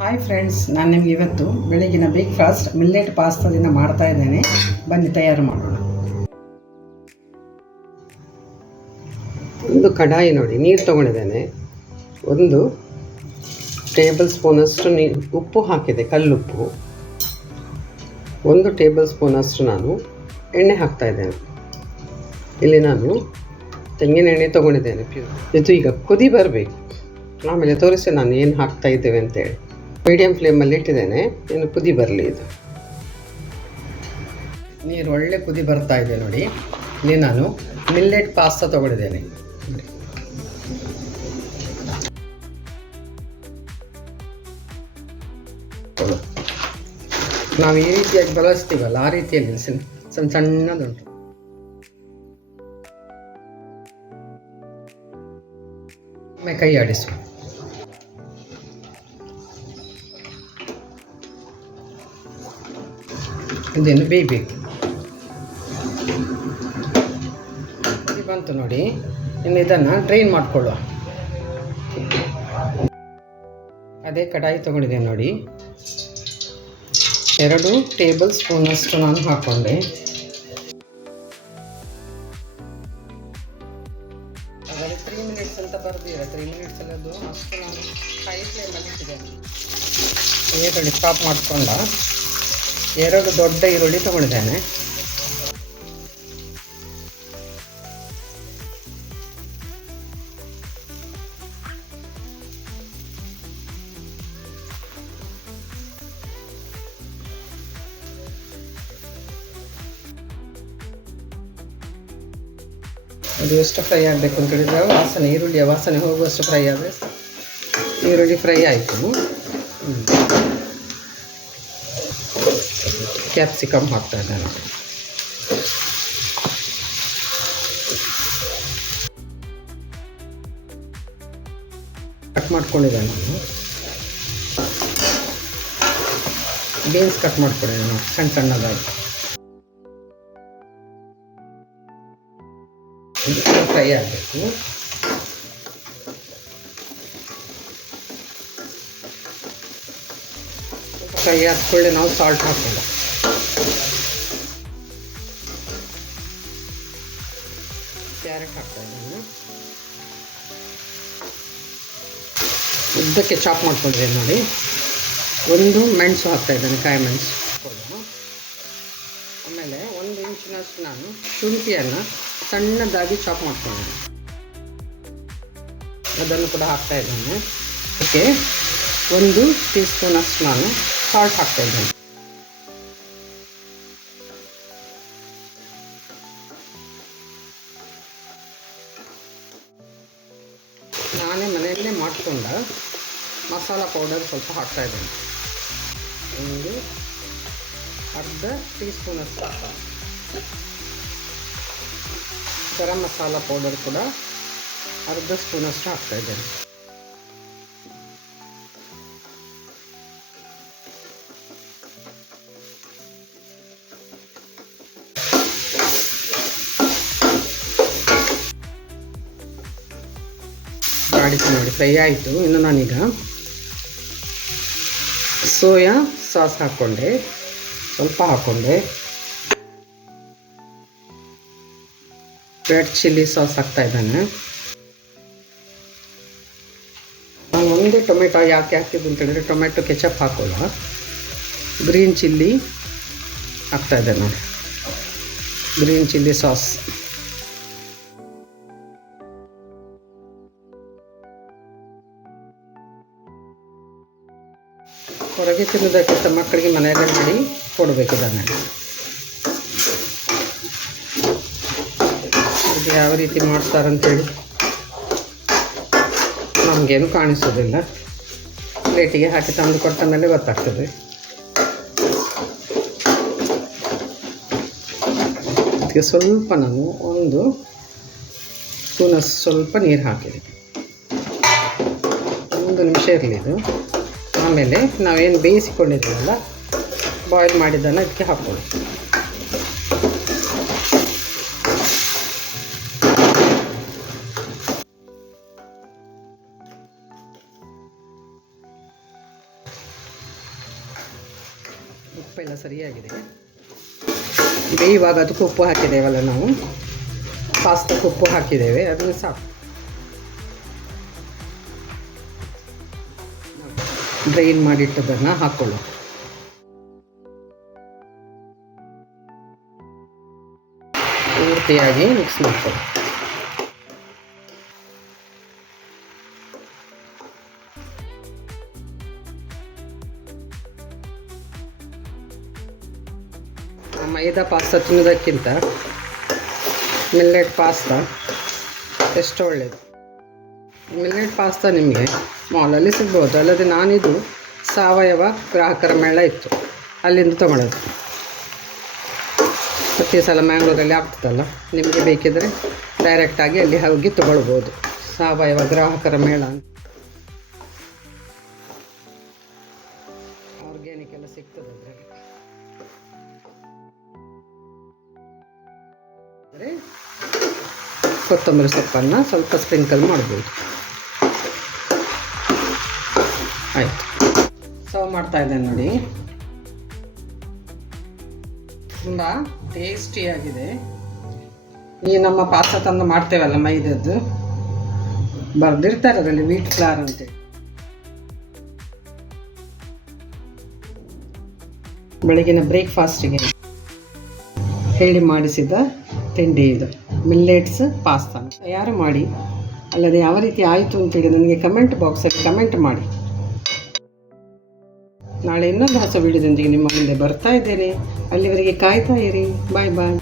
Hi friends ನಾನು ನಿಮ್ಗೆ ಇವತ್ತು ಬೆಳಗಿನ ಬ್ರೇಕ್ಫಾಸ್ಟ್ ಮಿಲ್ಲೆಟ್ ಪಾಸ್ತಾದಿಂದ ಮಾಡ್ತಾ ಇದ್ದೇನೆ. ಬನ್ನಿ, ತಯಾರು ಮಾಡೋಣ. ಒಂದು ಕಡಾಯಿ ನೋಡಿ, ನೀರು ತೊಗೊಂಡಿದ್ದೇನೆ. ಒಂದು ಟೇಬಲ್ ಸ್ಪೂನಷ್ಟು ನೀ, ಉಪ್ಪು ಹಾಕಿದೆ, ಕಲ್ಲುಪ್ಪು. ಒಂದು ಟೇಬಲ್ ಸ್ಪೂನಷ್ಟು ನಾನು ಎಣ್ಣೆ ಹಾಕ್ತಾ ಇದ್ದೇನೆ. ಇಲ್ಲಿ ನಾನು ತೆಂಗಿನ ಎಣ್ಣೆ ತೊಗೊಂಡಿದ್ದೇನೆ. ಇದು ಈಗ ಕುದಿ ಬರಬೇಕು. ಆಮೇಲೆ ತೋರಿಸಿ ನಾನು ಏನು ಹಾಕ್ತಾ ಇದ್ದೇವೆ ಅಂತೇಳಿ. ಮೀಡಿಯಮ್ ಫ್ಲೇಮಲ್ಲಿ ಇಟ್ಟಿದ್ದೇನೆ. ಇನ್ನು ಕುದಿ ಬರಲಿ ಇದು. ನೀರು ಒಳ್ಳೆ ಕುದಿ ಬರ್ತಾ ಇದೆ ನೋಡಿ. ಇಲ್ಲಿ ನಾನು ಮಿಲ್ಲೆಟ್ ಪಾಸ್ತಾ ತೊಗೊಂಡಿದ್ದೇನೆ. ನಾವು ಈ ರೀತಿಯಾಗಿ ಬಳಸ್ತೀವಲ್ಲ, ಆ ರೀತಿಯಲ್ಲಿ ಸಣ್ಣ ಸಣ್ಣ ಸಣ್ಣದುಂಟು. ಕೈ ಆಡಿಸು. ಇದೇನು ಬೇಯಬೇಕು ಬಂತು ನೋಡಿ. ಇನ್ನು ಇದನ್ನು ಡ್ರೈನ್ ಮಾಡಿಕೊಳ್ಳುವ. ಅದೇ ಕಡಾಯಿ ತೊಗೊಂಡಿದ್ದೇನೆ ನೋಡಿ. ಎರಡು ಟೇಬಲ್ ಸ್ಪೂನಷ್ಟು ನಾನು ಹಾಕ್ಕೊಂಡೆ ಅದರಲ್ಲಿ ತ್ರೀ ಮಿನಿಟ್ಸ್ ಅಂತ ಬರ್ದಿರ? ತ್ರೀ ಮಿನಿಟ್ಸ್ ಅನ್ನೋದು ಅಷ್ಟು ನಾನು ಹೈ ಫ್ಲೇಮಲ್ಲಿ ಇಟ್ಟಿದ್ದೇನೆ. ಈರುಳ್ಳಿ ಸ್ಟಾಪ್ ಮಾಡಿಕೊಂಡ. ಎರಡು ದೊಡ್ಡ ಈರುಳ್ಳಿ ತೊಗೊಂಡಿದ್ದೇನೆ. ಅದು ಎಷ್ಟು ಫ್ರೈ ಆಗಬೇಕು ಅಂತ ಹೇಳಿದ್ರೆ, ವಾಸನೆ, ಈರುಳ್ಳಿಯ ವಾಸನೆ ಹೋಗುವಷ್ಟು ಫ್ರೈ ಆದರೆ ಈರುಳ್ಳಿ ಫ್ರೈ ಆಯಿತು. ಕ್ಯಾಪ್ಸಿಕಮ್ ಹಾಕ್ತಾ ನಾನು ಕಟ್ ಮಾಡ್ಕೊಂಡಿದ್ದೆ ನಾನು. ಬೀನ್ಸ್ ಕಟ್ ಮಾಡ್ಕೊಂಡಿದ್ದಾನೆ ಸಣ್ಣ ಸಣ್ಣದಾಗಿ. ಫ್ರೈ ಆಗಬೇಕು. ಫ್ರೈ ಆದ್ಕೊಳ್ಳಿ ನಾವು ಸಾಲ್ಟ್ ಹಾಕೋಣ ಕ್ಯಾರೆಟ್ ಹಾಕ್ತಾ ಇದ್ದೀನಿ ಉದ್ದಕ್ಕೆ ಚಾಪ್ ಮಾಡ್ಕೊಂಡ್ರೆ ನೋಡಿ. ಒಂದು ಮೆಣಸು ಹಾಕ್ತಾ ಇದ್ದೇನೆ, ಕಾಯಿ ಮೆಣಸು. ಆಮೇಲೆ ಒಂದು ಇಂಚಿನಷ್ಟು ನಾನು ಶುಂಠಿಯನ್ನು ಸಣ್ಣದಾಗಿ ಚಾಪ್ ಮಾಡ್ಕೊಂಡಿದ್ದೀನಿ ಅದನ್ನು ಕೂಡ ಹಾಕ್ತಾ ಇದ್ದೇನೆ. ಅದಕ್ಕೆ ಒಂದು ಟೀ ಸ್ಪೂನಷ್ಟು ನಾನು ಸಾಲ್ಟ್ ಹಾಕ್ತಾ ಇದ್ದೇನೆ ನಾನೇ ಮನೆಯಲ್ಲೇ ಮಾಡಿಕೊಂಡ ಮಸಾಲ ಪೌಡರ್ ಸ್ವಲ್ಪ ಹಾಕ್ತಾ ಇದ್ದೀನಿ. ಒಂದು ಅರ್ಧ ಟೀ ಸ್ಪೂನಷ್ಟು ಗರಂ ಮಸಾಲ ಪೌಡರ್ ಕೂಡ ಅರ್ಧ ಸ್ಪೂನಷ್ಟು ಹಾಕ್ತಾ ನೋಡಿ ಫ್ರೈ ಆಯಿತು. ಇನ್ನು ನಾನೀಗ ಸೋಯಾ ಸಾಸ್ ಹಾಕ್ಕೊಂಡೆ ಸ್ವಲ್ಪ ಹಾಕ್ಕೊಂಡೆ ರೆಡ್ ಚಿಲ್ಲಿ ಸಾಸ್ ಹಾಕ್ತಾ ಇದ್ದಾನೆ. ನಾನು ಒಂದೇ ಟೊಮೆಟೊ ಯಾಕೆ ಹಾಕಿದ್ದು ಅಂತ ಹೇಳಿದ್ರೆ, ಟೊಮೆಟೊ ಕೆಚಪ್ ಹಾಕೋಲ್ಲ. ಗ್ರೀನ್ ಚಿಲ್ಲಿ ಹಾಕ್ತಾ ಇದ್ದೆ ನೋಡಿ. Green chilli sauce. ಹೊರಗೆ ತಿನ್ನೋದಕ್ಕಿಂತ ಮಕ್ಕಳಿಗೆ ಮನೆಯಲ್ಲೇ ಮಾಡಿ ಕೊಡಬೇಕು ಇದನ್ನು. ಇದು ಯಾವ ರೀತಿ ಮಾಡ್ತಾರಂತೇಳಿ ನಮಗೇನು ಕಾಣಿಸೋದಿಲ್ಲ. ಪ್ಲೇಟಿಗೆ ಹಾಕಿ ತಂದು ಕೊಟ್ಟ ಮೇಲೆ ಗೊತ್ತಾಗ್ತದೆ. ಅದಕ್ಕೆ ಸ್ವಲ್ಪ ನಾನು ಒಂದು ಸ್ಪೂನಷ್ಟು ಸ್ವಲ್ಪ ನೀರು ಹಾಕಿದೆ. ಒಂದು ನಿಮಿಷ ಇರಲಿ ಇದು. ಆಮೇಲೆ ನಾವೇನು ಬೇಯಿಸಿಕೊಂಡಿದ್ದೀವಲ್ಲ ಬಾಯ್ಲ್ ಮಾಡಿದ್ದನ್ನು ಅದಕ್ಕೆ ಹಾಕ್ಕೊಳ್ಳಿ ಉಪ್ಪೆಲ್ಲ ಸರಿಯಾಗಿದೆ. ಬೇಯುವಾಗ ಅದಕ್ಕೆ ಉಪ್ಪು ಹಾಕಿದ್ದೇವಲ್ಲ ನಾವು? ಪಾಸ್ತಕ್ಕೆ ಉಪ್ಪು ಹಾಕಿದ್ದೇವೆ, ಅದನ್ನು ಸಾಕು. ಡ್ರೈನ್ ಮಾಡಿಟ್ಟದನ್ನು ಹಾಕೊಳ್ಳೋ ಪೂರ್ತಿಯಾಗಿ ಮಿಕ್ಸ್ ಮಾಡ್ಕೊಳ್ಳಿ ಮೈದಾ ಪಾಸ್ತಾ ತಿನ್ನೋದಕ್ಕಿಂತ ಮಿಲ್ಲೆಟ್ ಪಾಸ್ತಾ ಎಷ್ಟು ಒಳ್ಳೆಯದು ಮಿಲ್ಲೆಟ್ ಪಾಸ್ತಾ ನಿಮಗೆ ಮಾಲಲ್ಲಿ ಸಿಗ್ಬೋದು. ಅಲ್ಲದೆ ನಾನಿದು ಸಾವಯವ ಗ್ರಾಹಕರ ಮೇಳ ಇತ್ತು. ಅಲ್ಲಿಂದ ತೊಗೊಳೋದು. ಪ್ರತಿ ಸಲ ಮ್ಯಾಂಗ್ಳೂರಲ್ಲಿ ಆಗ್ತದಲ್ಲ, ನಿಮಗೆ ಬೇಕಿದ್ದರೆ ಡೈರೆಕ್ಟಾಗಿ ಅಲ್ಲಿ ಹೋಗಿ ತೊಗೊಳ್ಬೋದು. ಸಾವಯವ ಗ್ರಾಹಕರ ಮೇಳ ಆರ್ಗ್ಯಾನಿಕ್ ಎಲ್ಲ ಸಿಗ್ತದೆ ಅದರಲ್ಲಿ. ಅಂದರೆ ಕೊತ್ತಂಬರಿ ಸೊಪ್ಪನ್ನು ಸ್ವಲ್ಪ ಸ್ಪ್ರಿಂಕಲ್ ಮಾಡ್ಬೋದು. ಆಯಿತು. ಸರ್ವ್ ಮಾಡ್ತಾ ಇದ್ದೇನೆ ನೋಡಿ. ತುಂಬ ಟೇಸ್ಟಿಯಾಗಿದೆ ಈ ನಮ್ಮ ಪಾಸ್ತಾ ತಂದು ಮಾಡ್ತೇವಲ್ಲ ಮೈದದ್ದು. ಬರ್ದಿರ್ತಾರೆ ಅದರಲ್ಲಿ ವೀಟ್ ಫ್ಲಾರ್ ಅಂತೇಳಿ ಬೆಳಗಿನ ಬ್ರೇಕ್ಫಾಸ್ಟಿಗೆ ಹೇಳಿ ಮಾಡಿಸಿದ ತಿಂಡಿ ಇದು. ಮಿಲ್ಲೆಟ್ಸ್ ಪಾಸ್ತಾ ತಯಾರು ಮಾಡಿ? ಅಲ್ಲದೆ ಯಾವ ರೀತಿ ಆಯಿತು ಅಂತೇಳಿ ನನಗೆ ಕಮೆಂಟ್ ಬಾಕ್ಸಲ್ಲಿ ಕಮೆಂಟ್ ಮಾಡಿ. ನಾಳೆ ಇನ್ನೊಂದು ಹೊಸ ವಿಡಿಯೋದೊಂದಿಗೆ ನಿಮ್ಮ ಮುಂದೆ ಬರ್ತಾ ಇದ್ದೇನೆ. ಅಲ್ಲಿವರೆಗೆ ಕಾಯ್ತಾ ಇರಿ. ಬಾಯ್ ಬಾಯ್.